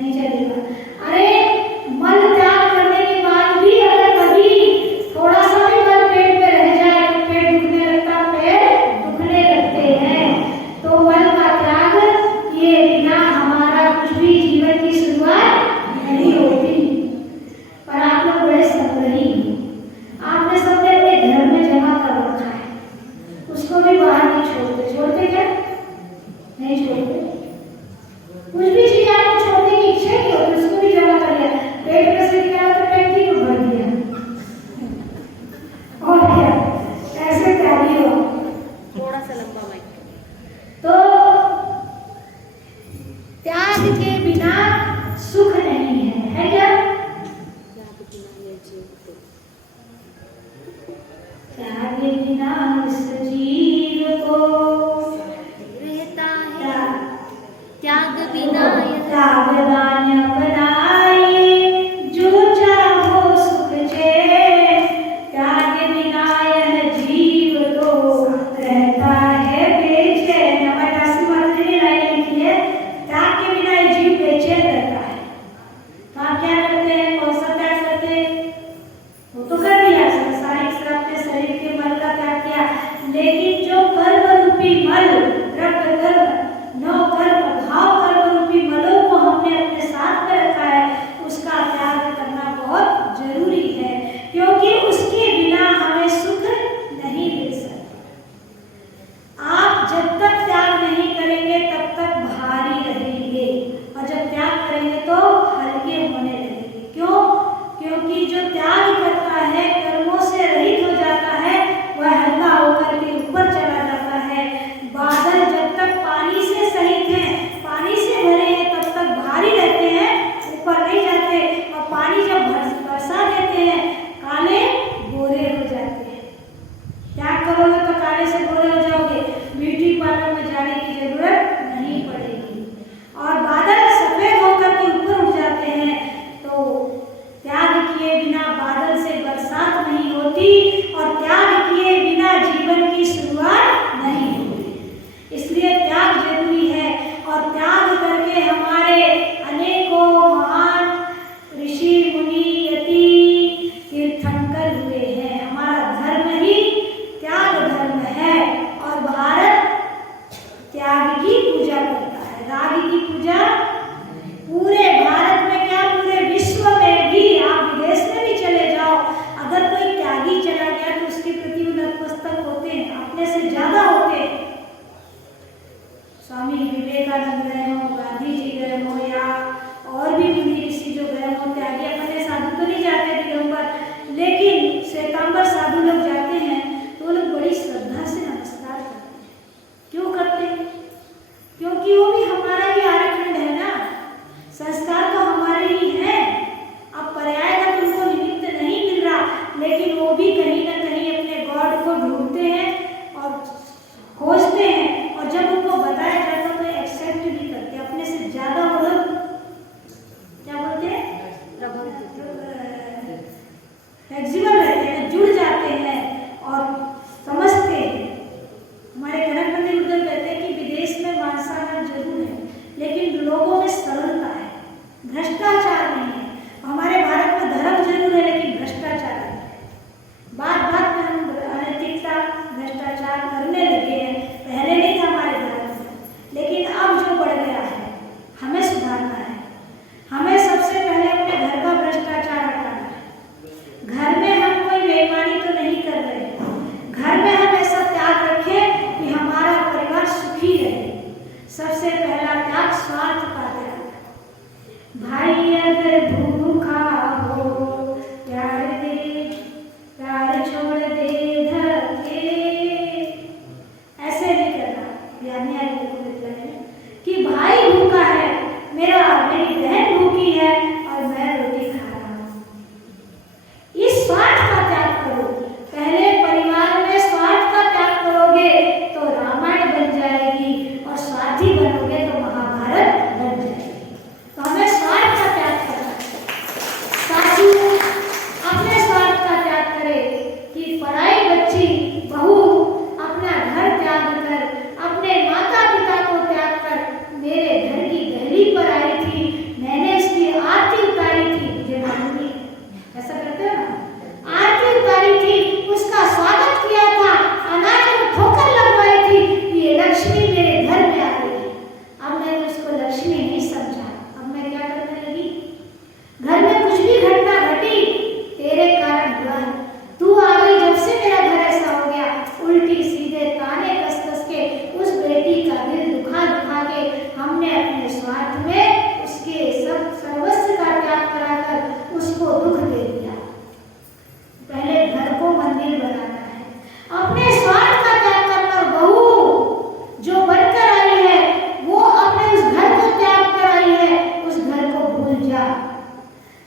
नहीं चलेगा। अरे मल त्याग करने के बाद भी अगर कभी थोड़ा सा भी मल पेट में रह जाए तो पेट दुखने लगता, पेट दुखने लगते हैं। तो मल का त्याग किए बिना हमारा कुछ भी जीवन की शुरुआत नहीं होती। पर आप लोग बड़े संग्रही हो, आपने सबने अपने घर में जमा कर रखा है, उसको भी बाहर नहीं छोड़ते। छोड़ते क्या? नहीं छोड़ते। कुछ भी चीज आपको छोड़ने की इच्छा नहीं होती, उसको भी जमा कर लिया, पेट में से निकाला तो टंकी में भर दिया। और क्या, ऐसे त्यागी हो। थोड़ा सा लंबा माइक। तो त्याग के बिना सुख नहीं है क्या? त्याग के बिना इस जीव को रहता है, त्याग बिना सावधान अपनाए जो चाहो सुख चैन। त्याग बिना यह जीव तो रहता है बेचैन। हमारे दासी माता ने लाइन लिखी है, त्याग के बिना यह जीव बेचैन रहता है। तो आप क्या करते हैं? कौन सा त्याग करते हैं? वो तो कर दिया, सांसारिक से अपने शरीर के मल का त्याग किया, लेकिन जो कर्म रूपी मल, रक्त कर्म, नौ कर्म, भाव कर्म रूपी मलों को हमने अपने साथ में रखा है, उसका त्याग करना बहुत जरूरी है, क्योंकि उसके बिना हमें सुख नहीं मिल सकता। आप जब तक त्याग नहीं करेंगे तब तक भारी रहेंगे, और जब त्याग करेंगे तो हल्के होने लगेंगे। क्यों? क्योंकि जो त्याग करता है, कर्मों से रहित हो जाता है, वह हल्का होकर के ऊपर चला जाता है। बादल जब तक पानी से सहित हैं, पानी से भरे हैं, तब तक भारी रहते हैं, ऊपर नहीं जाते, और पानी जब बरसा देते हैं, काले गोरे हो जाते हैं। त्याग करोगे तो काले से गोरे हो जाओगे, ब्यूटी पार्लर में जाने की जरूरत नहीं पड़ेगी। और बादल सफेद होकर के ऊपर उठ जाते हैं, तो त्याग किए बिना बादल से बरसात नहीं होती, और त्याग किए बिना जीवन की शुरुआत नहीं होती। इसलिए त्याग जरूरी है, और त्याग करके हमारे अनेकों महान ऋषि मुनि यति तीर्थंकर हुए हैं। हमारा धर्म ही त्याग धर्म है, और भारत त्याग की पूजा करता है, राग की पूजा। पूरे भारत में क्या, पूरे विश्व में भी, आप विदेश में भी चले जाओ, अगर कोई त्यागी चला गया तो उसके प्रति नतमस्तक होते हैं, अपने से ज्यादा होते हैं। स्वामी विवेकानंद गए हो, गांधी जी गए हो, या और भी मुनि ऋषि जो गए हो, त्यागी अपने साधु तो नहीं जाते दिगंबर, लेकिन श्वेतांबर साधु लोग जाते हैं, तो वो लोग बड़ी श्रद्धा से नमस्कार करते हैं। क्यों करते हैं? क्योंकि वो भी हमारा ही आर्यखंड है ना, संस्कार तो हमारे ही हैं। अब पर्याय का तुमको निमित्त नहीं मिल रहा, लेकिन वो भी कहीं ना कहीं अपने गॉड को ढूंढते हैं और खोजते हैं, और जब उनको बताया जाता है तो एक्सेप्ट नहीं करते, अपने से ज्यादा वो लोग क्या बोलते हैं, फ्लेक्सिबल रहते हैं, जुड़ जाते हैं और समझते हैं। हमारे कनक मंदिर गुरुदेव कहते हैं कि विदेश में मांसाहार जरूर है, लेकिन लोगों में सरलता है, भ्रष्टाचार नहीं है। हमारे भारत में धर्म जरूर है, लेकिन भ्रष्टाचार नहीं है। बात बात में हम अनैतिकता, भ्रष्टाचार करने लगे हैं। पहले नहीं था हमारे भारत में, लेकिन अब जो बढ़ गया है, हमें सुधारना है। हमें सबसे पहले अपने घर का भ्रष्टाचार हटाना है। घर में हम कोई बेईमानी तो नहीं कर रहे, घर में हम ऐसा त्याग रखें कि हमारा परिवार सुखी रहे। सबसे पहला त्याग स्वार्थ का त्याग। भाई अगर भूखा हो, प्यार दे, प्यार छोड़ दे धके, ऐसे नहीं करना। यानी कि भाई भूखा है, मेरी बहन भूखी है और मैं रोटी खा रहा हूँ। इस स्वार्थ का त्याग करो। पहले परिवार में स्वार्थ का त्याग करोगे तो रामायण बन जाएगी, और स्वार्थी बनोगे तो महाभारत बन जाएगी। तो हमें स्वार्थ का त्याग करना है। साधु अपने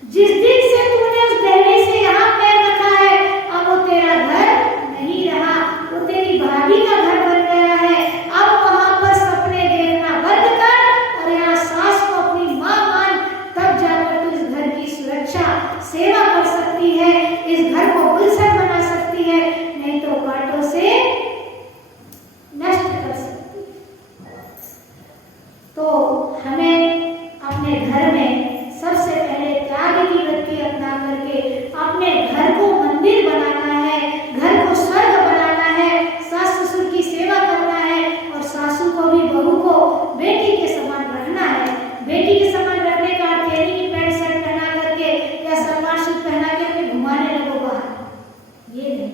जिस दिन से तूने उस दहलीज से यहाँ पैर रखा है, अब वो तेरा घर नहीं रहा, वो तेरी भाभी का घर बन गया है। अब वहां पर सपने देखना बंद कर और यहाँ सास को अपनी माँ मान, तब जाकर तू इस घर की सुरक्षा सेवा कर सकती है, इस घर को गुलशन बना सकती है, नहीं तो कांटों से नष्ट कर सकती है। तो हमें अपने घर में सबसे पहले त्याग की वृत्ति अपना करके अपने घर को मंदिर बनाना है, घर को स्वर्ग बनाना है, सास ससुर की सेवा करना है और सासू को भी बहू को बेटी के समान रखना है। बेटी के समान रखने का अर्थ ये नहीं कि पैंट शर्ट पहना करके या सलवार सूट पहना के अपने घुमाने लगो बाहर, ये नहीं।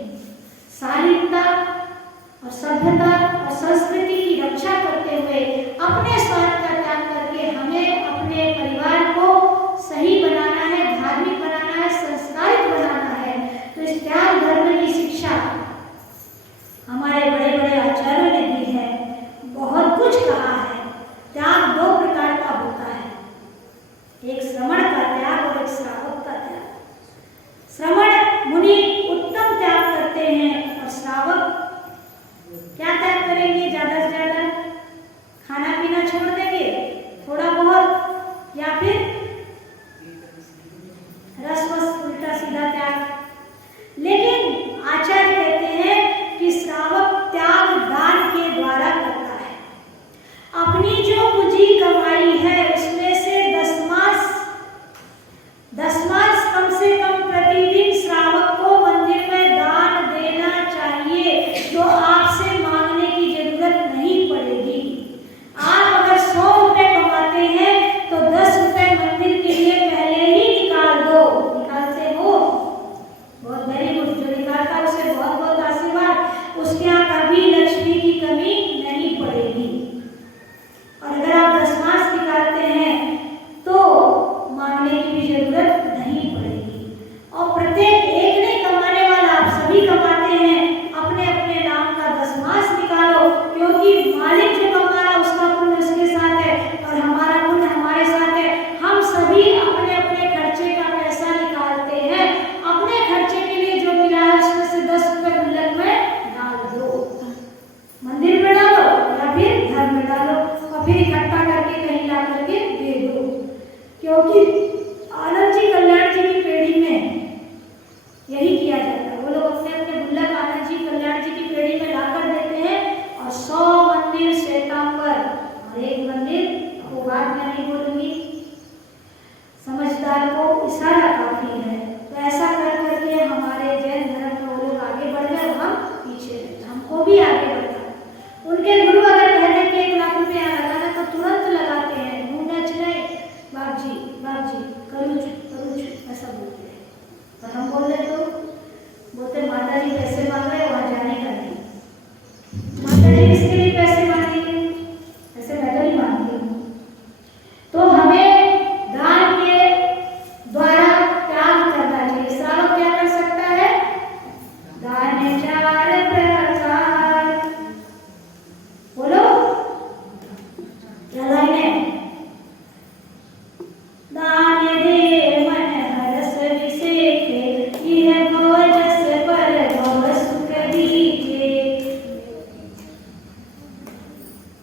शालीनता और सभ्यता और संस्कृति की रक्षा करते हुए अपने स्वार्थ का त्याग करके हमें अपने परिवार को सही बनाना है, धार्मिक बनाना है, संस्कारित बनाना है। तो इस त्याग धर्म की शिक्षा हमारे बड़े बड़े आचार्यों ने दी है, बहुत कुछ कहा है। त्याग दो प्रकार का होता है, एक श्रमण का त्याग और एक श्रावक का त्याग। श्रमण मुनि उत्तम त्याग करते हैं और श्रावक क्या त्याग करेंगे? ज्यादा से ज्यादा खाना पीना छोड़ देंगे थोड़ा बहुत, या फिर रसवस उल्टा सीधा त्याग। लेकिन आचार्य कहते हैं कि श्रावक त्याग दान के द्वारा करता है। अपनी जो पूंजी कमाई है उसमें से दसमांश कम से कम प्रतिदिन श्रावक को मंदिर में दान देना चाहिए, तो आपसे मांगने की जरूरत नहीं पड़ेगी। आप अगर 100 रुपए कमाते हैं तो 10 रुपए मंदिर के लिए पहले ही निकाल दो। निकालते हो? बहुत वेरी गुड। जो निकालता है उसे बहुत बहुत आशीर्वाद, उसके यहाँ कभी लक्ष्मी की कमी नहीं पड़ेगी। और अगर आप दसमांश निकालते हैं तो मांगने की भी जरूरत नहीं पड़ेगी। और प्रत्येक एक नहीं कमाने वाला, आप सभी कमाते हैं, अपने अपने नाम का दसमांश निकालो, क्योंकि मालिक जो कमा रहा उसका पुण्य उसके साथ है और हमारा पुण्य हमारे साथ है। हम सभी अपने अपने खर्चे का पैसा निकालते हैं, अपने खर्चे के लिए जो मिला है उसमें से 10 रुपए गुल्लक में डाल दो, मंदिर में डालो या फिर घर में डालो और फिर इकट्ठा करके कहीं ला करके दे दो। क्योंकि आनंद जी कल्याण जी की पीढ़ी में यही किया जाता है। वो लोग अपने अपने गुल्लक आनंद जी कल्याण जी की पीढ़ी में लाकर देते हैं और 100 मंदिर श्वेतांबर और एक मंदिर को बात मैं नहीं बोलूंगी, समझदार को इशारा काफी है। तो ऐसा कर करके हमारे जैन धर्म में वो लोग आगे बढ़ गए, हम पीछे रहे। हमको भी आगे बढ़ना। उनके गुरु अगर कहते हैं कि 1 लाख रुपया लगाना तो तुरंत लगाते हैं, मुंह नच रहे, बाप जी करूच ऐसा बोलते हैं। और हम बोल रहे तो बोलते माता जी पैसे मांग रहे, वहां जाने का नहीं। माता जी किसके लिए पैसे मांगेंगे? ऐसे मैं तो नहीं मांगती हूँ। तो हमें दान के द्वारा त्याग करना चाहिए। श्रावक क्या कर सकता है? दान 4 प्रकार। बोलो क्या लाइन है? दान दे मन हरस विसेके, यह भव जस पर भव सुख दीजे।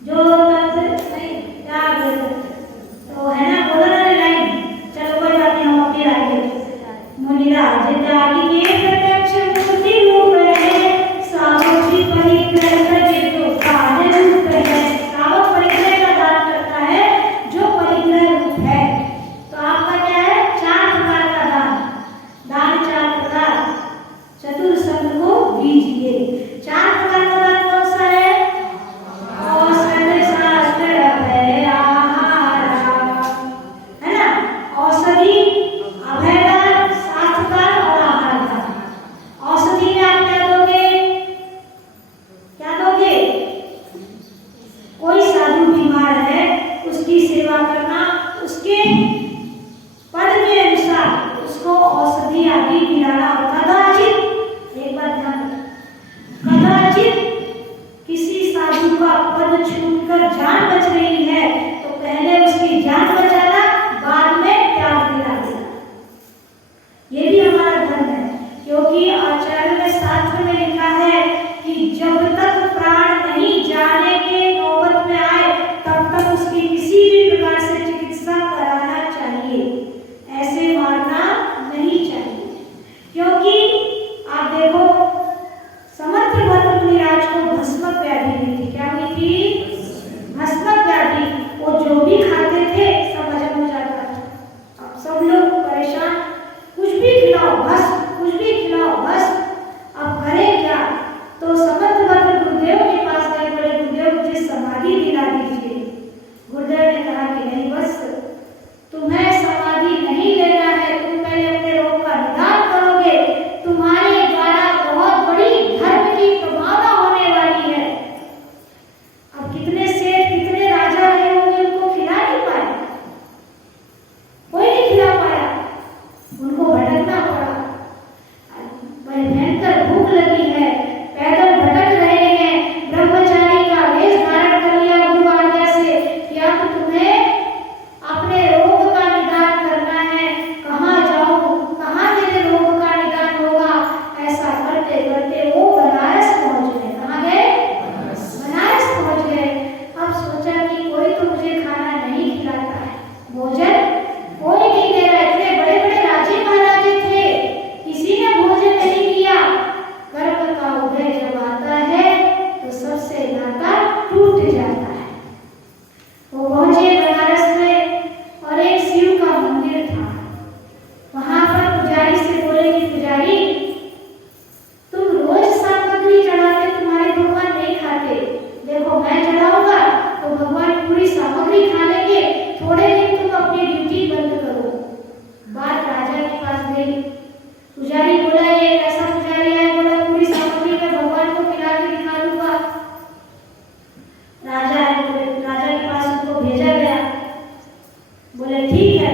जो तब नहीं त्याग तो है ना, बोलो ना लाइन। चलो कोई बात नहीं, हम अपनी आगे। मुनिराज त्यागी के प्रत्यक्ष मूर्ति रूप है, श्रावक जी परिग्रह करे तो दान रूप है। श्रावक परिग्रह का दान करता है जो परिग्रह रूप है। तो आप मंदिर था। वहां पर पुजारी से बोले कि पुजारी, तुम रोज सामग्री चढ़ाते, तुम्हारे भगवान नहीं खाते, देखो मैं चढ़ाऊंगा तो भगवान पूरी सामग्री खा लेंगे, थोड़े दिन तुम अपनी ड्यूटी बंद करो। बात राजा के पास गई। पुजारी बोला, ये ऐसा पुजारी है, बोला पूरी सामग्री मैं भगवान को खिला के दिखा दूंगा। राजा के पास उनको भेजा गया। बोले ठीक है,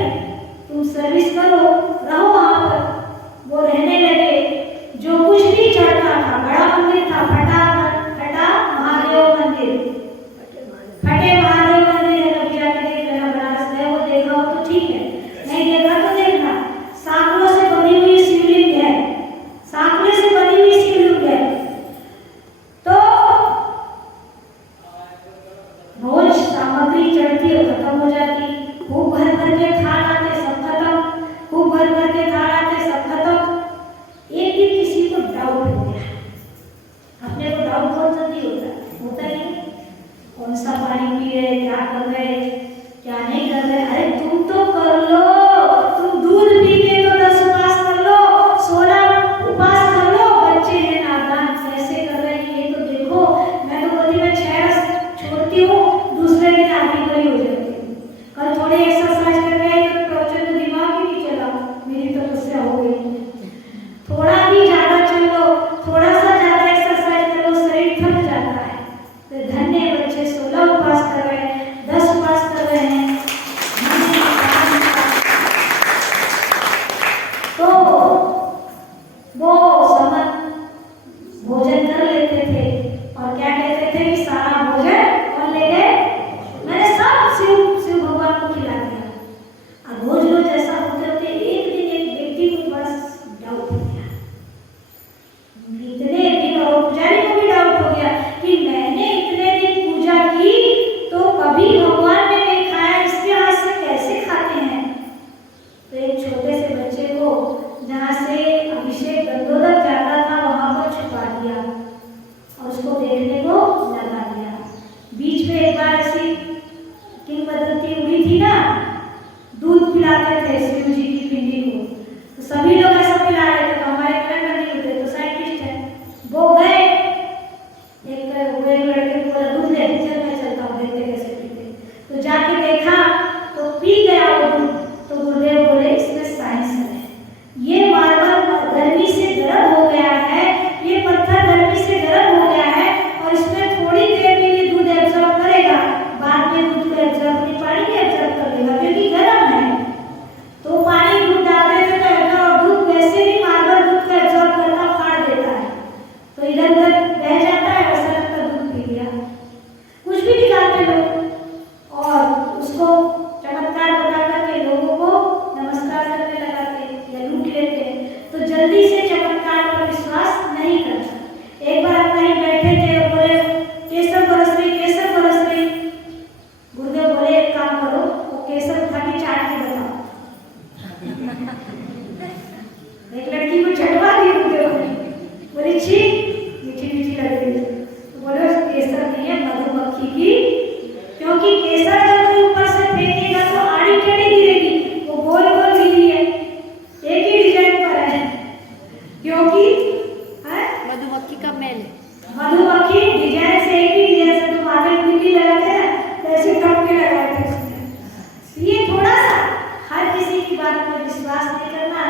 तुम सर्विस करो, रहो वहां पर। वो रहने लगे। जो कुछ भी चढ़ता था, बड़ा मंदिर था, फटा महादेव मंदिर, फटे महादेव मंदिर है, कभी जाके देख लेना, बनारस गए हो देखा हो तो ठीक है, नहीं देखा तो देखना। सांकलों से बनी हुई शिवलिंग है, सांकले से बनी हुई शिवलिंग है। तो रोज सामग्री चढ़ती और खत्म हो जाती, खूब भर भर के थाल आते, सब खत्म, खूब भर भर के थाल आते, सब खत्म। एक दिन किसी को डाउट हो गया। अपने को डाउट बहुत जल्दी होता है, कौन सा पानी पी रहे, क्या कर रहे, क्या नहीं कर रहे। अरे तुम तो कर लो, तुम दूध पी के तो 10 उपास कर लो, 16 उपास कर लो। बच्चे हैं नादान, कैसे कर रहे हैं ये तो देखो। मैं तो बोलती मैं 6 रस छोड़ती हूँ, दूसरे दिन आधी बड़ी हो जाती हूँ। कल थोड़ी एक्सरसाइज करके आई तो टॉर्चर तो दिमाग ही नहीं चला, मेरी तपस्या हो गई। थोड़ा भी ज्यादा चल लो, थोड़ा सा ज्यादा एक्सरसाइज कर लो, शरीर थक जाता है। तो धन्य बच्चे 16 उपास कर रहे हैं, 10 उपास कर रहे हैं। तो वो समझ भोजन कर लेते थे और क्या कहते थे कि सारा भोजन कौन ले गए, मैंने सब शिव भगवान को खिला दिया। अब रोज रोज ऐसा होते होते एक दिन एक व्यक्ति को बस डाउट हो गया। इतने दिन और पुजारी को भी डाउट हो गया कि मैंने इतने दिन पूजा की तो कभी भगवान ने नहीं खाया, इसके हाथ से कैसे खाते हैं। तो एक छोटे से बच्चे को जहाँ से अभिषेक गंगोदर जाता था वहां पर छुपा दिया और उसको देखने को लगा दिया। बीच में एक बार ऐसी किंवदंती उड़ी थी ना, दूध पिलाते थे शिव जी की पिंडी को, तो सभी लोग ऐसा पिला रहे थे। तो हमारे फ्रेंड नहीं होते तो साइंटिस्ट है, वो गए, एक लड़के को बोला दूध ले, चल मैं चलता हूँ देखते कैसे पीते। तो जाके देखा तो पी गया वो दूध। तो गुरुदेव बोले इसमें साइंस है, ये मार्बल गर्मी से गर्म हो गया है, ये पत्थर गर्मी से गर्म हो गया है और इसमें थोड़ी देर के लिए दूध एब्जॉर्ब करेगा, बाद में दूध को एब्जॉर्ब नहीं, पानी भी एब्जॉर्ब कर लेगा क्योंकि गर्म है। तो पानी दूध डाल देते तो और दूध वैसे भी मार्बल दूध को एब्जॉर्ब करना फाड़ देता है, तो इधर उधर बह जाता है, वैसा लगता दूध पी लिया। कुछ भी निकालते लोग और उसको चमत्कार बता करके लोगों को नमस्कार करने लगाते या लूट लेते हैं। तो जल्दी से चमत्कार पर विश्वास नहीं करता। एक बार हम कहीं बैठे थे और बोले केसर बरस रही, केसर बरस रही। गुरुदेव बोले एक काम करो, वो केसर उठा के चाट के बताओ। एक लड़की को झटवा दी गुरुदेव ने, बोली छी मीठी मीठी लग रही है। तो बोले केसर नहीं है, मधुमक्खी की, क्योंकि केसर जब कोई ऊपर से फेंकेगा तो आड़ी टेढ़ी गिरेगी, वो गोल गोल गिरी है, एक ही डिजाइन पर है, क्योंकि मधुमक्खी का मेल, मधुमक्खी डिजाइन से एक ही डिजाइन से तो माथे में बिल्ली लगाते हैं वैसे टपके लगाते हैं उसमें। ये थोड़ा सा हर किसी की बात पर विश्वास नहीं करना,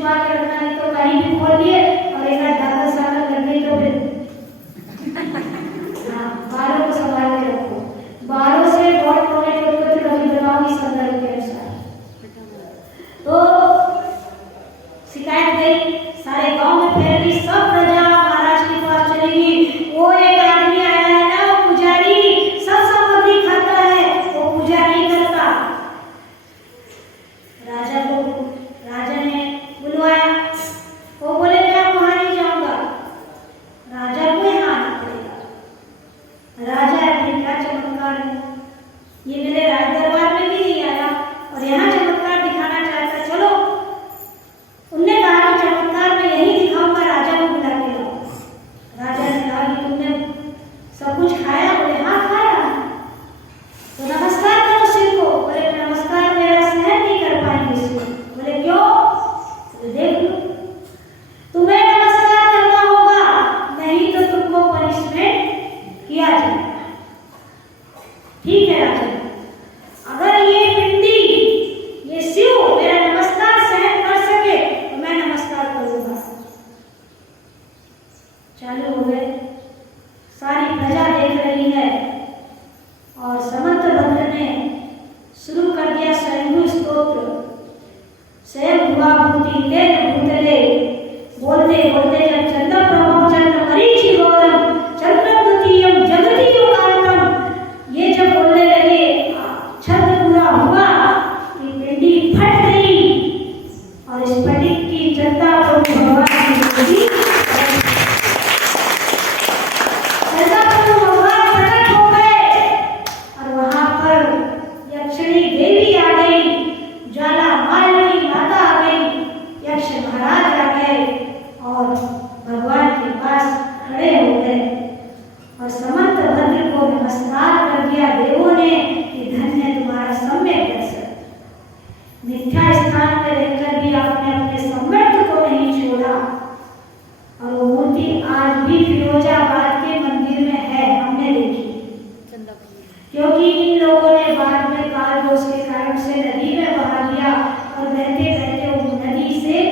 छुपा के रखना, नहीं तो कहीं भी खोल दिए और एक डाकल साकल लग गई तो फिर हाँ, बालों को संभाल के रखो। बालों से बहुत टोने टोट कर कभी बनाओगी संदर्भ के अनुसार। तो शिकायत गई, सारे गांव में फैल गई, सब प्रजा महाराज के पास चलेगी। वो एक आदमी आया है ना, वो पुजारी सब सामग्री खाता है, वो पूजा नहीं करता। राजा ने बुलवाया, वो बोले कि आप वहां नहीं जाऊंगा। राजा को यहाँ आना पड़ेगा। राजा अपने क्या चमत्कार है, ये मेरे राज दरबार में भी नहीं आया और यहाँ चमत्कार दिखाना चाहता है, चलो। उनने कहा कि चमत्कार मैं यही दिखाऊंगा, राजा को बुला के लाओ। राजा ने कहा कि तुमने सब कुछ खाया? बोले हाँ खाया। तो नमस्कार करो सिर को। बोले नमस्कार मेरा सहन नहीं कर पाएंगे सिर। बोले क्यों? बोले देख लो, तुम्हें नमस्कार करना होगा, नहीं तो तुमको पनिशमेंट किया जाएगा। ठीक है राजा, अगर ये पिंडी, ये शिव मेरा नमस्कार सहन कर सके तो मैं नमस्कार करूंगा। चालू हो गए, सारी प्रजा देख रही है और समंतभद्र ने शुरू कर दिया स्वयंभू स्तोत्र। स्वयं भुआ भूति तेन भूतले, बोलते बोलते जब चंद्र प्रभव चंद्र मरीचि गौरम चंद्र द्वितीयम जगति युगांतम, ये जब बोलने लगे छंद पूरा हुआ कि पिंडी फट गई और स्फटिक की चंदा प्रभु भगवान की चंदा प्रभु भगवान प्रकट हो गए और वहां पर यक्षिणी देवी आ गई, ज्वाला मालिनी माता आ गई, यक्ष महाराज आ गए और भगवान के पास खड़े हो गए और समंतभद्र को नमस्कार कर दिया देवों ने कि धन्य तुम्हारा सम्यक दर्शन। मिथ्या स्थान में रहकर भी आपने अपने सम्यक्त को नहीं छोड़ा और वो मूर्ति आज भी फिरोजाबाद के मंदिर में है, हमने देखी। क्योंकि इन लोगों ने बाद में काल दोष के कारण से नदी में बहा दिया और बहते बहते वो नदी से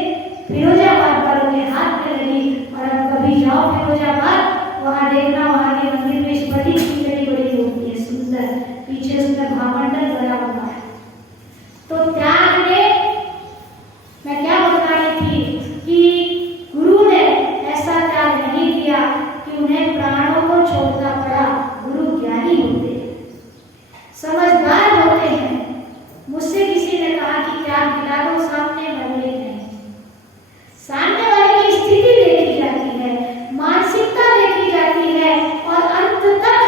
फिरोजाबाद वालों के हाथ में लगी। और अब कभी जाओ फिरोजाबाद, वहां देखना, वहां के मंदिर में स्फटिक की बड़ी बड़ी मूर्ति है, सुंदर, पीछे उसमें भामंडल बना हुआ है। तो त्याग ने, मैं क्या बता रही थी कि गुरु ने ऐसा त्याग नहीं दिया कि उन्हें प्राणों को छोड़ना पड़ा। गुरु ज्ञानी होते हैं, समझदार होते हैं। मुझसे किसी ने कहा कि त्याग दिला दो, सामने वाले नहीं, सामने वाले की स्थिति देखी जाती है, मानसिकता देखी जाती है और अंत तक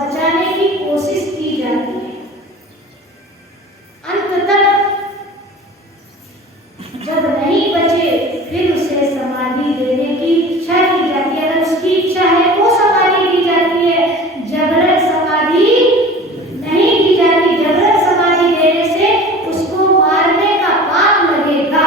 बचाने की कोशिश की जाती है। अंत तक जब नहीं बचे फिर उसे समाधि देने की इच्छा की जाती है। अगर उसकी इच्छा है तो समाधि दी जाती है, जबरन समाधि नहीं की जाती। जबरन समाधि देने से उसको मारने का पाप लगेगा।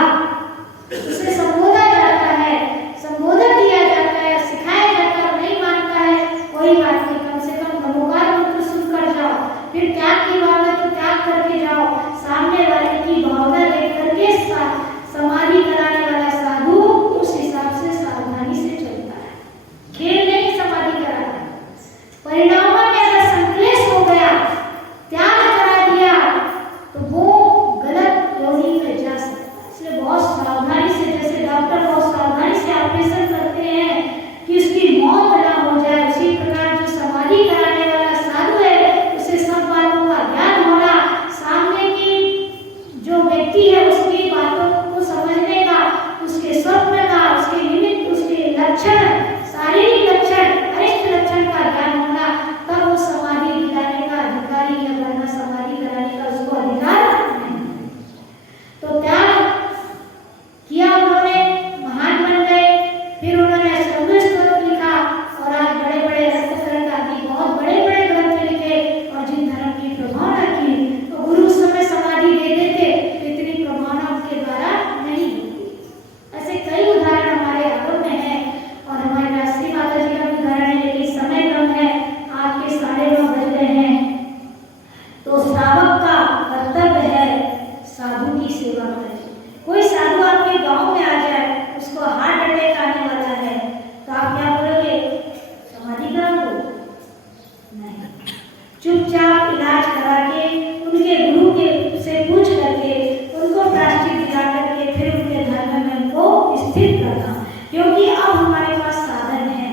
उसे संबोधा जाता है, संबोधन दिया जाता है, सिखाया जाता है, नहीं मानता है, कोई बात नहीं, कम से कम नमोकार मंत्र सुनकर जाओ। फिर त्याग की भावना तो त्याग करके जाओ, सामने वाले की भावना देख करके समाधि कराने वाला साधु उस हिसाब से सावधानी से चलता है। खेल नहीं समाधि कराना। परिणाम में अगर संकलेश हो गया, त्याग करा दिया, तो वो गलत योनि में जा सकता है। इसलिए बहुत सावधानी से, जैसे डॉक्टर बहुत सावधानी से ऑपरेशन करते हैं कि उसकी मौत ना हो जाए, उसी प्रकार जो समाधि कराने वाला साधु है उसे सब बातों का ज्ञान होना, सामने की चुपचाप इलाज करा के उनके गुरु के से पूछ करके उनको प्रायश्चित दिला करके फिर उनके धर्म में उनको स्थित करना, क्योंकि अब हमारे पास साधन है,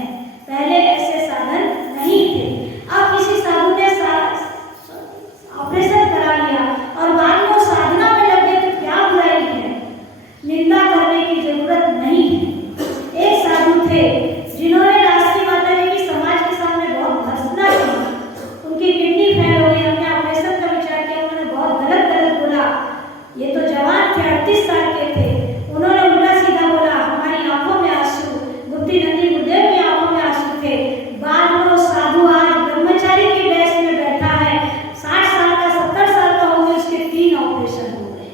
पहले ऐसे साधन नहीं थे। अब किसी साधु ने ऑपरेशन करा लिया और बाद में साधना में लग गए तो क्या बुराई है, निंदा करने की जरूरत नहीं है। एक साधु थे जिन्होंने राष्ट्रीय माता जी की समाज के सामने बहुत भर्त्सना की, उनकी किडनी फेल हो गई, हमने ऑपरेशन का विचार किया, उन्होंने बहुत गलत बोला। ये तो जवान थे, 38 साल के थे, उन्होंने उल्टा सीधा बोला, हमारी आंखों में आंसू, गुप्ती नंदी गुरुदेव की आंखों में आंसू थे। बाद में वो साधु आज ब्रह्मचारी की बैच में बैठा है, 60 साल का 70 साल का हो गया, उसके 3 ऑपरेशन हो गए।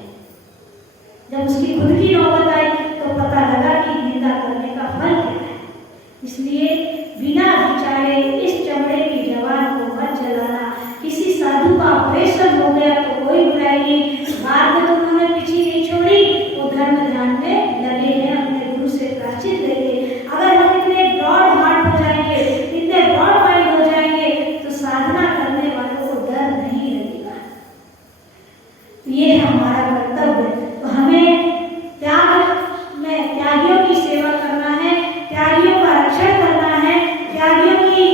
जब उसकी खुद की नौबत आई तो पता लगा कि निंदा करने का फल क्या है। इसलिए बिना विचारे इस चमड़े की जवान को मत जलाना। किसी साधु का ऑपरेशन हो गया तो कोई बुराई नहीं, बाद में तो उन्होंने पीछे नहीं छोड़ी, वो धर्म ध्यान में लगे हैं, अपने गुरु से प्रायश्चित लेंगे। अगर हम इतने ब्रॉड हार्ट हो जाएंगे, इतने ब्रॉड माइंड हो जाएंगे तो साधना करने वालों को डर नहीं लगेगा। ये है हमारा कर्तव्य। तो हमें त्यागियों की सेवा करना है, त्यागियों का रक्षण करना है, त्यागियों की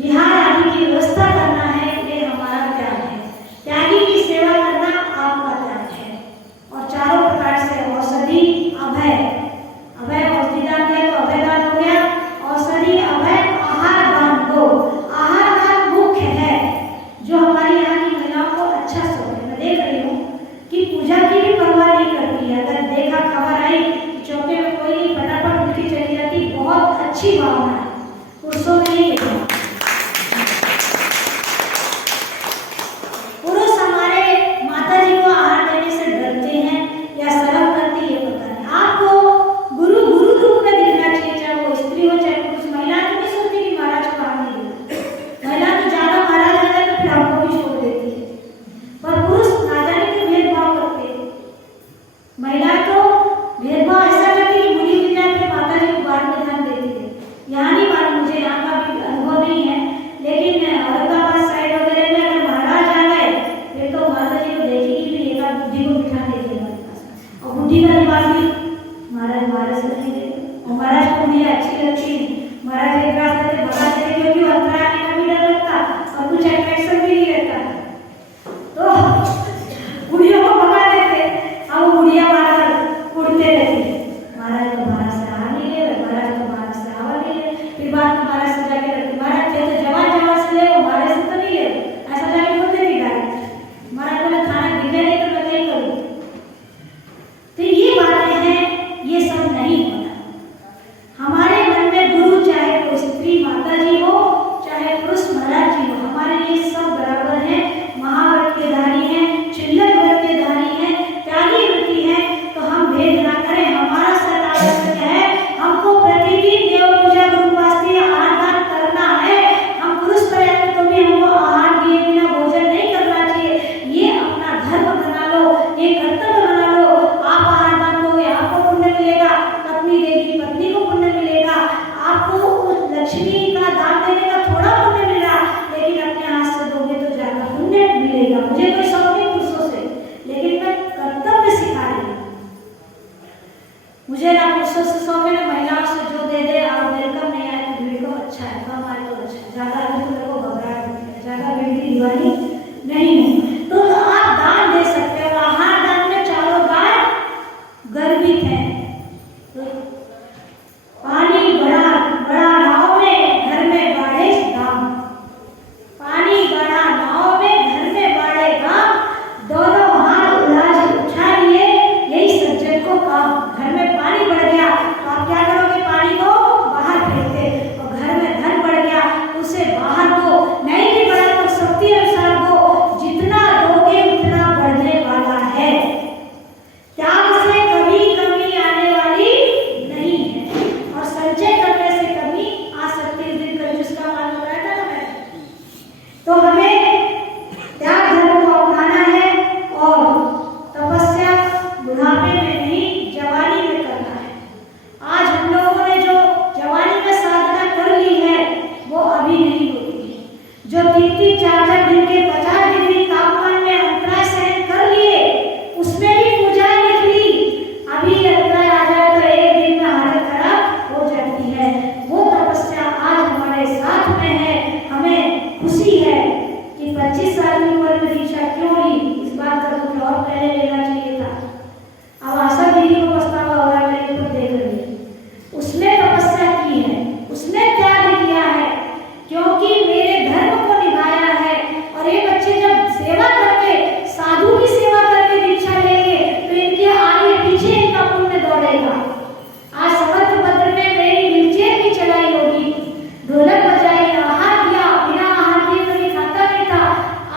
विहार आदि की व्यवस्था करना है, ये हमारा त्याग है। त्यागी की सेवा करना आपका त्याग है। और चारों प्रकार से औषधि, अभय, अभय औषधि दान दिया तो अभय दान हो गया, औषधि, अभय, आहार दान दो। आहार दान मुख्य है, जो हमारी यहाँ की महिलाओं को अच्छा शौक है। मैं देख रही हूँ कि पूजा की भी परवाह नहीं करती है, अगर देखा खबर आई चौके में कोई नहीं, फटाफट उठ के चली जाती, बहुत अच्छी भावना है, पुरुषों में नहीं देखा। पुरुष हमारे माता जी को आहार देने से डरते हैं या शर्म करते हैं, ये पता नहीं। आपको गुरु रूप में दिखना चाहिए, चाहे वो स्त्री हो चाहे पुरुष। महिला तो नहीं सोचती कि महाराज को आहार नहीं देना, महिला तो ज्यादा महाराज आ जाए तो फिर हमको भी छोड़ देती है, पर पुरुष ना जाने क्यों भेदभाव करते हैं। महिला तो भेदभाव ऐसा करती कि बुरी मिल जाए फिर माता जी को बाद में ध्यान देती है। यहाँ नहीं मालूम, मुझे यहाँ का भी अनुभव नहीं है, लेकिन औरंगाबाद साइड वगैरह में अगर महाराज आ गए फिर तो माता जी को देखेगी भी, एक आध बुद्धि को बिठा देगी हमारे पास। और बुद्धि का रिवाज भी महाराज से नहीं देते, और महाराज को मुझे अच्छी लगती है। महाराज एक रास्ते से भगा देते क्योंकि वो अंतरा आने का भी डर लगता और कुछ अट्रैक्शन भी नहीं रहता, तो बुढ़ियों को भगा देते। अब बुढ़िया बार उड़ते रहती, महाराज तो महाराज से आ नहीं ले, महाराज तो महाराज से आवा नहीं ले, फिर बाद में महाराज से जाके रहती, महाराज जैसे जवान से ले, वो महाराज से तो नहीं ले, ऐसा जाके बोल देती डायरेक्ट, महाराज बोले खाना दिखे नहीं तो मैं नहीं करूँ। तो ये बातें हैं, ये सब नहीं होना। हमारे मन में गुरु, चाहे वो स्त्री माता जी हो चाहे पुरुष महाराज जी हो, हमारे लिए सब बराबर हैं, महाव्रत के धारी हैं, चिल्लर व्रत के धारी हैं, त्यागी वृत्ति है, तो हम भेद ना करें। हमारा सदाव्रत है, हमको प्रतिदिन देव पूजा गुरु वास्ते आहार दान करना है। हम पुरुष पर्याप्त तो भी हमको आहार दिए बिना भोजन नहीं करना चाहिए। ये अपना धर्म बना लो, ये कर्तव्य बना लो। आप आहार दान दोगे, आपको पुण्य मिलेगा, पत्नी देगी, पत्नी को पुण्य मिलेगा, आपको उस लक्ष्मी का दान देने का थोड़ा पुण्य मिला, लेकिन अपने हाथ से दोगे तो ज्यादा पुण्य मिलेगा। मुझे कोई शौक नहीं पुरुषों से, लेकिन मैं कर्तव्य सिखा रही हूँ। मुझे ना पुरुषों से शौक है ना महिलाओं से, जो दे दे आप वेलकम, नहीं आए तो भीड़ को अच्छा है, कम आए तो अच्छा है, ज्यादा आए तो मेरे को घबराहट होती है, ज्यादा भीड़ की दीवानी नहीं है। तो आप दान दे सकते हो। आहार दान में चारों गाय गर्भित है, पानी बड़ा नाव में घर में बाढ़े दाम, पानी बड़ा नाव में घर में बाढ़े दाम, दोनों हाथ उठा लिए, यही सज्जन को काम। घर में पानी बढ़ गया तो आप क्या करोगे, पानी को बाहर फेंकते, और घर में धन बढ़ गया तो उसे बाहर दो, नहीं भी बढ़ा तो शक्ति अनुसार दो, जितना जब दिन के 50 डिग्री तापमान में अंतराय सहन कर लिए, उसमें भी पूजाएं निकली। अभी अंतराय आ जाए तो एक दिन में हालत खराब हो जाती है। वो तपस्या आज हमारे साथ में है। हमें खुशी है कि 25 साल की उम्र में दीक्षा क्यों ली, इस बात का दुख और पहले लेना चाहिए था। अब आशा दीदी को पछतावा हो रहा है मेरे ऊपर देख रही। उसने तपस्या की है, उसने त्याग किया है, क्योंकि मेरे धर्म को निभाया है। और ये बच्चे जब सेवा करके, साधु की सेवा करके दीक्षा लेंगे तो इनके आगे पीछे इनका पुण्य दौड़ेगा। आज समर्थभद्र ने मेरी व्हीलचेयर भी चलाई होगी, ढोलक बजाई, आहार दिया, बिना आहार दिए कभी खाता नहीं था।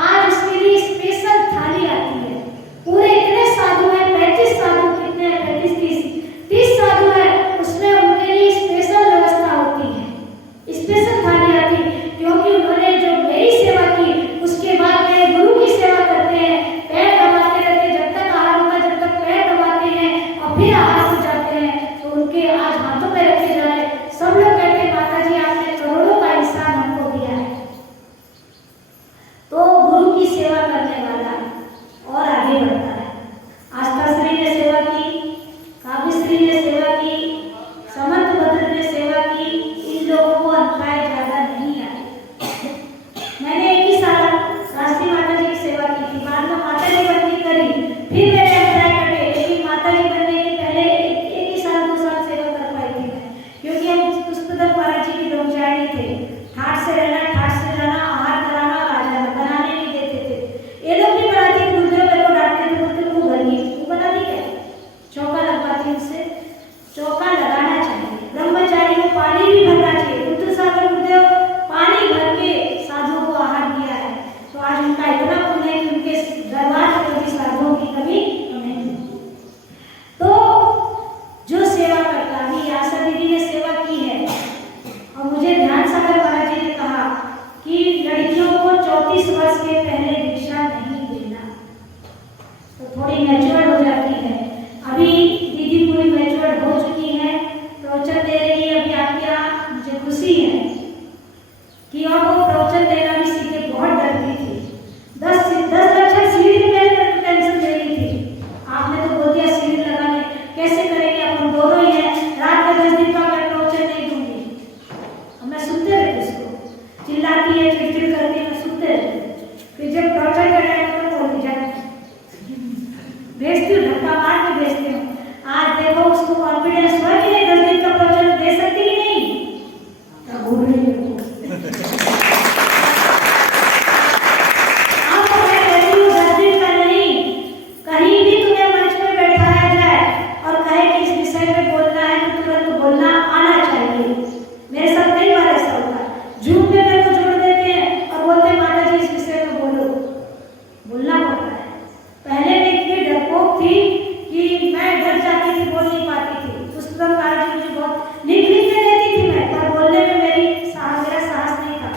आज उसके लिए स्पेशल थाली आती है। पूरे इतने साधु हैं, 35 साधु, कितने 35-30 साधु हैं, उसमें उनके लिए स्पेशल व्यवस्था होती है, स्पेशल थाली आती है, क्योंकि उन्होंने जो मेरी सेवा की उसके बाद मेरे गुरु की सेवा करते हैं। पैर दबाते रहते, जब तक आहार होगा, जब तक पैर दबाते हैं और फिर आहार हो जाते हैं, तो उनके आज हाथों में रखे जा रहे। सब लोग कहते हैं माता जी आपने करोड़ों का एहसान हमको दिया है। तो गुरु की सेवा करने वाला और आगे बढ़ता है। आस्था श्री ने सेवा की, काव्यश्री ने सेवा की, समर्थभद्र ने सेवा की। इन लोगों को अंतराय ज्यादा नहीं आए। मैंने एक ही साल राष्ट्रीय माता जी की सेवा की थी, बाद में माता जी बनती करी, फिर मेरे अंतराय कटे। लेकिन माता जी बनने के पहले एक ही साल 2 साल सेवा कर पाई थी मैं, क्योंकि हम पुष्पदत्त महाराज जी की ब्रह्मचारिणी थे। ठाट से रहना, ठाट से जाना, आहार कराना और आ जाना, बनाने नहीं देते थे। ये लोग भी बनाती, गुरुदेव मेरे को डांटते थे, बोलते तू बनी, तू बनाती क्या, चौका लगवाती। उससे चौका लगाना चाहिए। ब्रह्मचारी को पानी भी भरना चाहिए। रुद्र सागर गुरुदेव पानी भर के साधुओं को आहार दिया है। तो आज उनका इतना पुण्य है कि उनके दरबार में कभी साधुओं की कमी नहीं होती। तो जो सेवा करता, अभी आशा दीदी ने सेवा की है, और मुझे ध्यान सागर महाराज जी ने कहा कि लड़कियों को 34 वर्ष के पहले दीक्षा नहीं देना, तो थोड़ी मैच्योर हो जाती है। अभी दीदी पूरी मैच्योर हो चुकी है, प्रवचन दे रही है अभी आपके यहाँ। मुझे खुशी है कि और वो प्रवचन देना भी सीखे। बहुत डरती थी, 10 लक्षण सीढ़ी में टेंशन ले रही थी। आपने तो बोल दिया सीढ़ी लगाने कैसे करेंगे, अपन दोनों ही हैं। रात में 10 दिन का मैं प्रवचन नहीं दूंगी। मैं सुनते रहती, उसको चिल्लाती है, चिड़चिड़ करती है, मैं सुनते रहती। फिर जब प्रवचन का टाइम होता है तो जाती भेजती हूँ, धक्का मार के भेजती हूँ। आज देखो उसको कॉन्फिडेंस हुआ कि नहीं 10 दिन का प्रवचन दे सकती ही नहीं, तब भूल रही है। कहीं भी तुम्हें मंच में बैठाया जाए और कहे कि इस विषय में बोलना है तो तुरंत बोलना आना चाहिए। मेरे साथ कई बार ऐसा होता है, झूठ में मेरे को जोड़ देते हैं और बोलते हैं माता जी इस विषय में बोलो, बोलना पड़ता है। पहले मैं इतनी डरपोक थी कि मैं डर जाती थी, बोल नहीं पाती थी। पुस्तक महाराज जी मुझे बहुत लिख के देती थी मैं, पर बोलने में मेरा साहस नहीं था।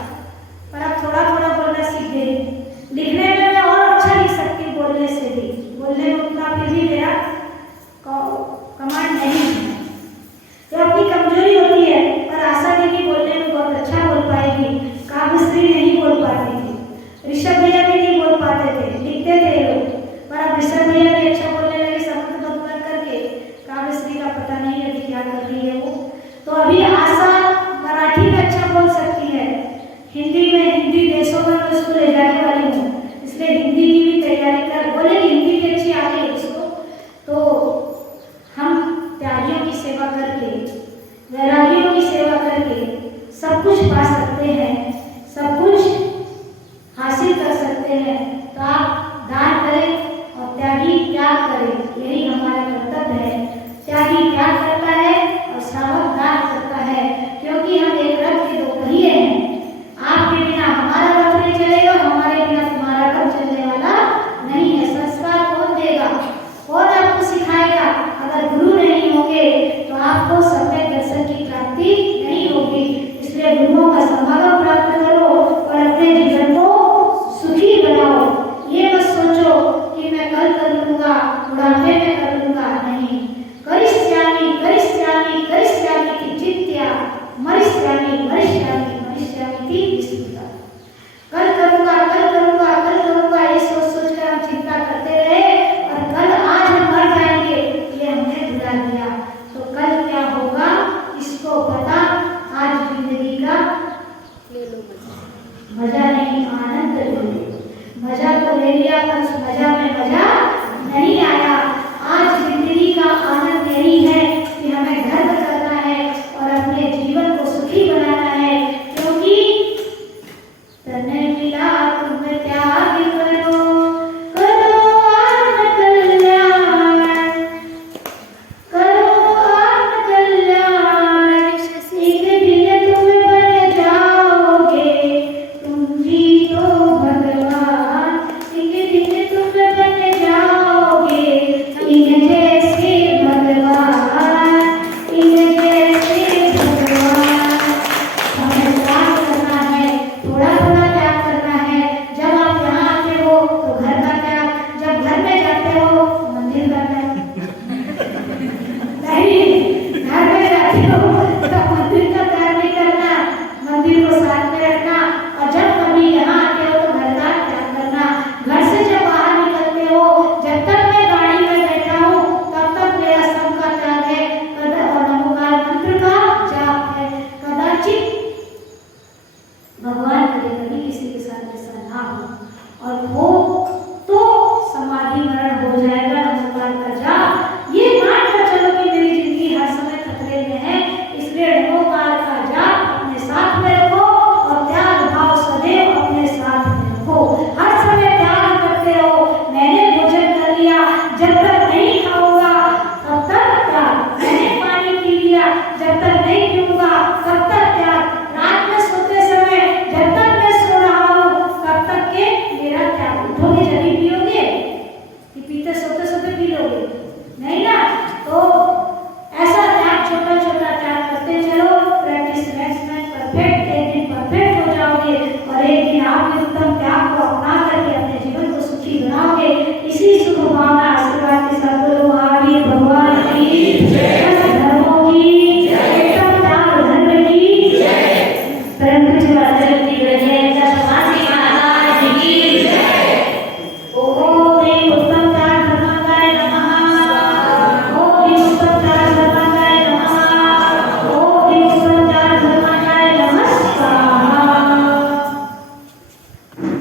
पर अब थोड़ा थोड़ा बोलना सीख गई। लिखने में मैं और अच्छा लिख सकती, बोलने से भी, बोलने में उतना फिर भी मेरा कमांड नहीं है। तो अपनी कमजोरी होती है। पर आशा दीदी बोलने में बहुत अच्छा बोल पाएगी, काव्यश्री नहीं बोल पाती थी, ऋषभ भैया भी नहीं बोल पाते थे, लिखते थे लोग। पर अब ऋषभ भैया भी अच्छा बोलने लगे, समर्थभद्र करके। काव्यश्री का पता नहीं अभी क्या कर रही है वो। तो अभी आशा मराठी में अच्छा बोल सकती है, हिंदी में, हिंदी देशों में मैं उसको ले जाने वाली हूँ, इसलिए हिंदी की भी तैयारी कर, बोलेगी हिंदी भी अच्छी आ गई उसको। तो हम त्यागियों की सेवा करके, वैरागियों की सेवा करके सब कुछ पा सकते हैं, सब कुछ हासिल कर सकते हैं। तो आप दान करें और त्यागी त्याग करें, यही हमारा कर्तव्य है। त्यागी त्याग करता है और श्रावक दान करता है, क्योंकि हम एक रथ के 2 पहिए हैं। आपके बिना हमारा रथ नहीं चलेगा, हमारे बिना तुम्हारा रथ चलने वाला नहीं है। संस्कार कौन देगा, कौन आपको सिखाएगा? अगर गुरु नहीं होंगे तो आपको सम्यक दर्शन की प्राप्ति नहीं होगी। इसलिए गुरुओं का समागम प्राप्त करो और अपने जीवन को सुखी बनाओ। ये मत सोचो कि बस मजा में मजा